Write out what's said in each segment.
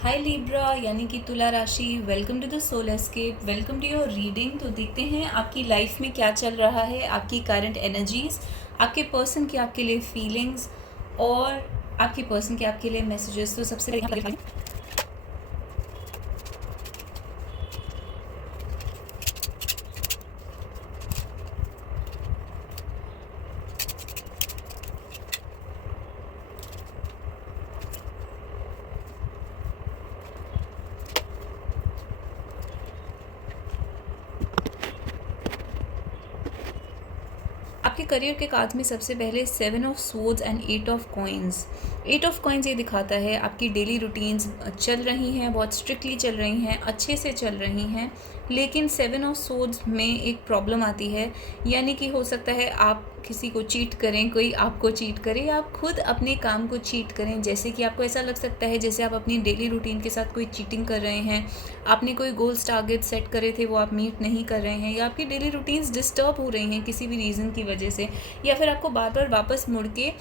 हाय Libra यानी कि तुला राशि, welcome to the soul escape, welcome to your reading. तो देखते हैं आपकी लाइफ में क्या चल रहा है, आपकी करंट एनर्जीज, आपके पर्सन की आपके लिए फीलिंग्स और आपके पर्सन के आपके लिए मैसेजेस। तो सबसे पहले आपके करियर के कार्ड में सबसे पहले 7 of swords and 8 of coins. 8 of coins ये दिखाता है आपकी डेली रूटीन्स चल रही हैं, बहुत स्ट्रिक्टली चल रही हैं, अच्छे से चल रही हैं, लेकिन 7 ऑफ सोर्ड्स में एक प्रॉब्लम आती है। यानी कि हो सकता है आप किसी को चीट करें, कोई आपको चीट करे, या आप खुद अपने काम को चीट करें। जैसे कि आपको ऐसा लग सकता है जैसे आप अपनी डेली रूटीन के साथ कोई चीटिंग कर रहे हैं, आपने कोई गोल्स टारगेट सेट करे थे वो आप मीट नहीं कर रहे हैं, या आपकी डेली रूटीन्स डिस्टर्ब हो रही हैं किसी भी रीज़न की वजह से, या फिर आपको बार बार वापस मुड़ के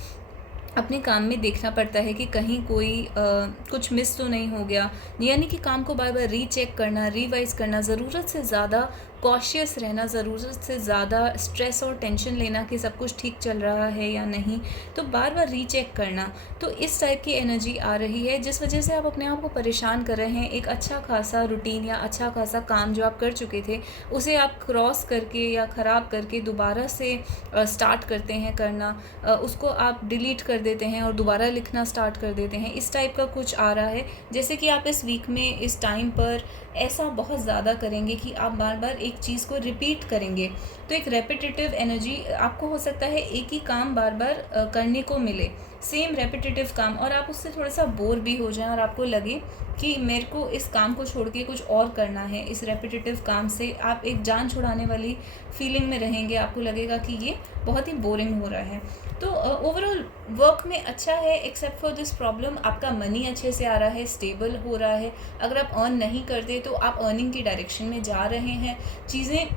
अपने काम में देखना पड़ता है कि कहीं कोई कुछ मिस तो नहीं हो गया। यानी कि काम को बार बार रीचेक करना, रिवाइज करना, ज़रूरत से ज़्यादा कॉशियस रहना, ज़रूरत से ज़्यादा स्ट्रेस और टेंशन लेना कि सब कुछ ठीक चल रहा है या नहीं, तो बार बार रीचेक करना। तो इस टाइप की एनर्जी आ रही है जिस वजह से आप अपने आप को परेशान कर रहे हैं। एक अच्छा खासा रूटीन या अच्छा खासा काम जो आप कर चुके थे उसे आप क्रॉस करके या ख़राब करके दोबारा से स्टार्ट करते हैं करना, उसको आप डिलीट कर देते हैं और दोबारा लिखना स्टार्ट कर देते हैं। इस टाइप का कुछ आ रहा है। जैसे कि आप इस वीक में इस टाइम पर ऐसा बहुत ज़्यादा करेंगे कि आप बार बार एक चीज़ को रिपीट करेंगे। तो एक रेपिटेटिव एनर्जी आपको हो सकता है, एक ही काम बार बार करने को मिले, सेम रेपिटेटिव काम, और आप उससे थोड़ा सा बोर भी हो जाएं और आपको लगे कि मेरे को इस काम को छोड़ के कुछ और करना है। इस रेपिटेटिव काम से आप एक जान छुड़ाने वाली फीलिंग में रहेंगे, आपको लगेगा कि ये बहुत ही बोरिंग हो रहा है। तो ओवरऑल वर्क में अच्छा है, एक्सेप्ट फॉर दिस प्रॉब्लम। आपका मनी अच्छे से आ रहा है, स्टेबल हो रहा है। अगर आप अर्न नहीं करते तो आप अर्निंग की डायरेक्शन में जा रहे हैं, चीज़ें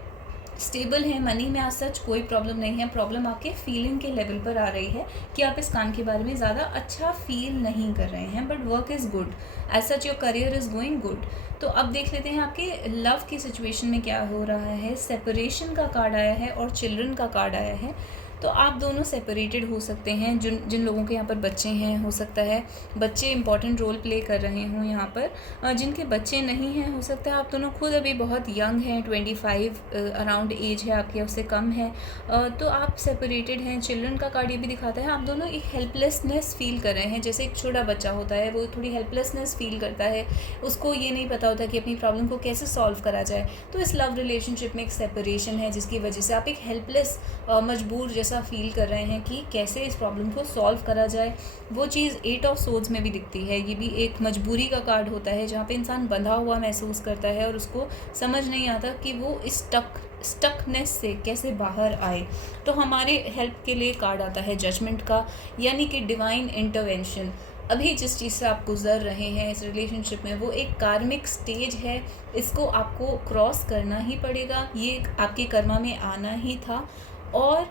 स्टेबल है, मनी में आज सच कोई प्रॉब्लम नहीं है। प्रॉब्लम आपके फीलिंग के लेवल पर आ रही है कि आप इस काम के बारे में ज़्यादा अच्छा फील नहीं कर रहे हैं, but work is good, as such your career is going good. तो अब देख लेते हैं आपके लव की सिचुएशन में क्या हो रहा है। सेपरेशन का कार्ड आया है और चिल्ड्रन का कार्ड आया है। तो आप दोनों सेपरेटेड हो सकते हैं। जिन लोगों के यहाँ पर बच्चे हैं, हो सकता है बच्चे इंपॉर्टेंट रोल प्ले कर रहे हों यहाँ पर। जिनके बच्चे नहीं हैं, हो सकता है आप दोनों खुद अभी बहुत यंग हैं, 25 अराउंड एज है आपकी, उससे कम है। तो आप सेपरेटेड हैं। चिल्ड्रन का कार्ड ये भी दिखाता है आप दोनों एक हेल्पलेसनेस फील कर रहे हैं। जैसे एक छोटा बच्चा होता है, वो थोड़ी हेल्पलेसनेस फील करता है, उसको ये नहीं पता होता कि अपनी प्रॉब्लम को कैसे सॉल्व करा जाए। तो इस लव रिलेशनशिप में एक सेपरेशन है जिसकी वजह से आप एक हेल्पलेस, मजबूर जैसा फील कर रहे हैं कि कैसे इस प्रॉब्लम को सॉल्व करा जाए। वो चीज़ 8 ऑफ सोर्ड्स में भी दिखती है। ये भी एक मजबूरी का कार्ड होता है जहाँ पे इंसान बंधा हुआ महसूस करता है और उसको समझ नहीं आता कि वो इस स्टकनेस से कैसे बाहर आए। तो हमारे हेल्प के लिए कार्ड आता है जजमेंट का, यानी कि डिवाइन इंटरवेंशन। अभी जिस चीज़ से आप गुजर रहे हैं इस रिलेशनशिप में, वो एक कार्मिक स्टेज है, इसको आपको क्रॉस करना ही पड़ेगा, ये आपके कर्मा में आना ही था। और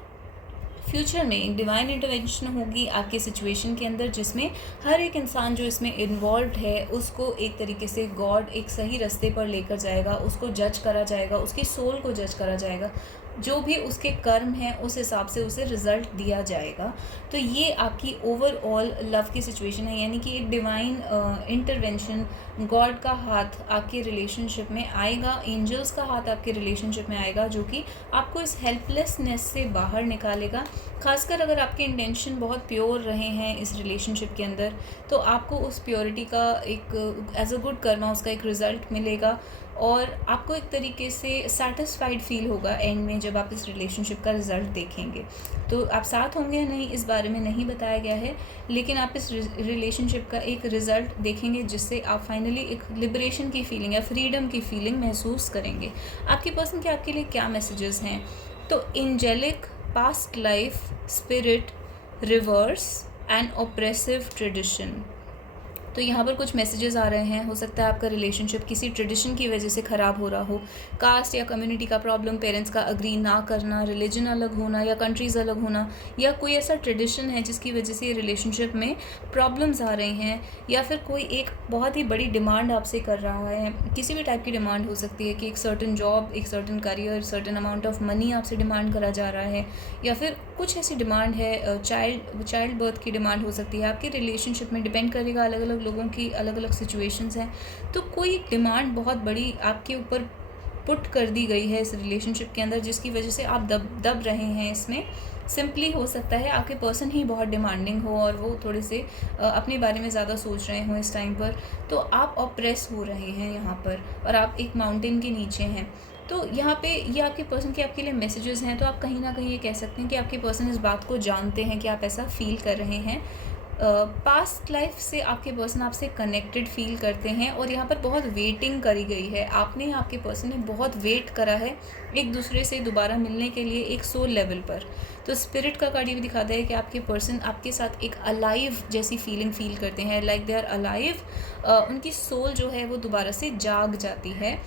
फ्यूचर में एक डिवाइन इंटरवेंशन होगी आपके सिचुएशन के अंदर, जिसमें हर एक इंसान जो इसमें इन्वॉल्व है उसको एक तरीके से गॉड एक सही रास्ते पर लेकर जाएगा, उसको जज करा जाएगा, उसकी सोल को जज करा जाएगा, जो भी उसके कर्म हैं उस हिसाब से उसे रिज़ल्ट दिया जाएगा। तो ये आपकी ओवरऑल लव की सिचुएशन है, यानी कि एक डिवाइन इंटरवेंशन, गॉड का हाथ आपके रिलेशनशिप में आएगा, एंजल्स का हाथ आपके रिलेशनशिप में आएगा, जो कि आपको इस हेल्पलेसनेस से बाहर निकालेगा। खासकर अगर आपके इंटेंशन बहुत प्योर रहे हैं इस रिलेशनशिप के अंदर, तो आपको उस प्योरिटी का एक एज अ गुड कर्मा उसका एक रिज़ल्ट मिलेगा, और आपको एक तरीके से सेटिस्फाइड फील होगा एंड में जब आप इस रिलेशनशिप का रिज़ल्ट देखेंगे। तो आप साथ होंगे या नहीं इस बारे में नहीं बताया गया है, लेकिन आप इस रिलेशनशिप का एक रिज़ल्ट देखेंगे जिससे आप फाइनली एक लिबरेशन की फीलिंग या फ्रीडम की फीलिंग महसूस करेंगे। आपके पर्सन के आपके लिए क्या मैसेजेस हैं? तो angelic, past life, spirit, reverse and oppressive tradition. तो यहाँ पर कुछ मैसेजेस आ रहे हैं। हो सकता है आपका रिलेशनशिप किसी ट्रेडिशन की वजह से ख़राब हो रहा हो, कास्ट या कम्युनिटी का प्रॉब्लम, पेरेंट्स का अग्री ना करना, रिलीजन अलग होना या कंट्रीज़ अलग होना, या कोई ऐसा ट्रेडिशन है जिसकी वजह से रिलेशनशिप में प्रॉब्लम्स आ रही हैं, या फिर कोई एक बहुत ही बड़ी डिमांड आपसे कर रहा है। किसी भी टाइप की डिमांड हो सकती है कि एक सर्टन जॉब, एक certain career, certain amount of money आपसे डिमांड करा जा रहा है, या फिर कुछ ऐसी डिमांड है, चाइल्ड बर्थ की डिमांड हो सकती है। आपके रिलेशनशिप में डिपेंड करेगा, अलग अलग लोगों की अलग अलग सिचुएशंस हैं। तो कोई डिमांड बहुत बड़ी आपके ऊपर पुट कर दी गई है इस रिलेशनशिप के अंदर, जिसकी वजह से आप दब रहे हैं इसमें। सिंपली हो सकता है आपके पर्सन ही बहुत डिमांडिंग हो और वो थोड़े से अपने बारे में ज़्यादा सोच रहे हों इस टाइम पर, तो आप ऑप्रेस हो रहे हैं यहाँ पर, और आप एक माउंटेन के नीचे हैं। तो यहाँ पे ये आपके पर्सन के आपके लिए मैसेजेस हैं। तो आप कहीं ना कहीं ये कह सकते हैं कि आपके पर्सन इस बात को जानते हैं कि आप ऐसा फील कर रहे हैं। पास्ट लाइफ से आपके पर्सन आपसे कनेक्टेड फील करते हैं, और यहाँ पर बहुत वेटिंग करी गई है। आपने, आपके पर्सन ने बहुत वेट करा है एक दूसरे से दोबारा मिलने के लिए एक सोल लेवल पर। तो स्पिरिट का कार्ड ये भी दिखाता है कि आपके पर्सन आपके साथ एक अलाइव जैसी फीलिंग फील करते हैं, लाइक दे आर अलाइव। उनकी सोल जो है वो दोबारा से जाग जाती है।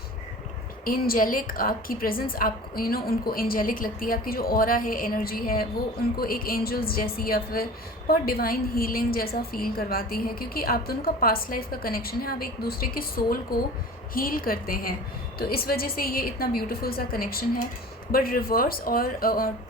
एंजेलिक आपकी प्रेजेंस आप उनको एंजेलिक लगती है। आपकी जो ऑरा है, एनर्जी है, वो उनको एक एंजल्स जैसी या फिर बहुत डिवाइन हीलिंग जैसा फील करवाती है, क्योंकि आप दोनों का पास्ट लाइफ का कनेक्शन है। आप एक दूसरे के सोल को हील करते हैं, तो इस वजह से ये इतना ब्यूटीफुल सा कनेक्शन है। बट रिवर्स और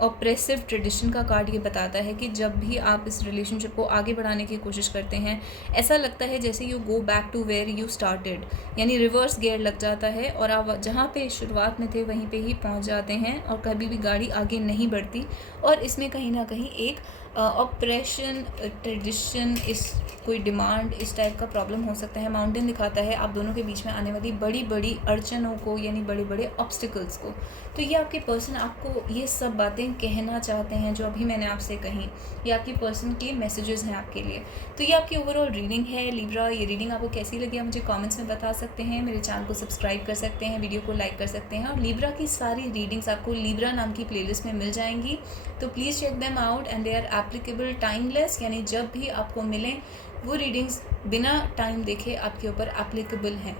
ऑप्रेसिव ट्रेडिशन का कार्ड ये बताता है कि जब भी आप इस रिलेशनशिप को आगे बढ़ाने की कोशिश करते हैं, ऐसा लगता है जैसे you go back to where you started, यानी रिवर्स गियर लग जाता है और आप जहाँ पे शुरुआत में थे वहीं पे ही पहुँच जाते हैं, और कभी भी गाड़ी आगे नहीं बढ़ती। और इसमें कहीं ना कहीं एक ऑपरेशन, ट्रेडिशन, इस कोई डिमांड, इस टाइप का प्रॉब्लम हो सकता है। माउंटेन दिखाता है आप दोनों के बीच में आने वाली बड़ी बड़ी अड़चनों को, यानी बड़े बड़े ऑब्स्टिकल्स को। तो ये आपके पर्सन आपको ये सब बातें कहना चाहते हैं जो अभी मैंने आपसे कही। ये आपकी पर्सन के मैसेजेस हैं आपके लिए। तो ये आपकी ओवरऑल रीडिंग है लिब्रा। ये रीडिंग आपको कैसी लगी आप मुझे कमेंट्स में बता सकते हैं। मेरे चैनल को सब्सक्राइब कर सकते हैं, वीडियो को लाइक कर सकते हैं, और लिब्रा की सारी रीडिंग्स आपको लिब्रा नाम की प्लेलिस्ट में मिल जाएंगी। तो please check them out and they are applicable timeless, यानी जब भी आपको मिलें वो रीडिंग्स बिना टाइम देखे आपके ऊपर एप्लीकेबल हैं।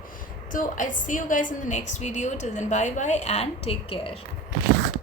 So I see you guys in the next video. Till then, bye bye and take care.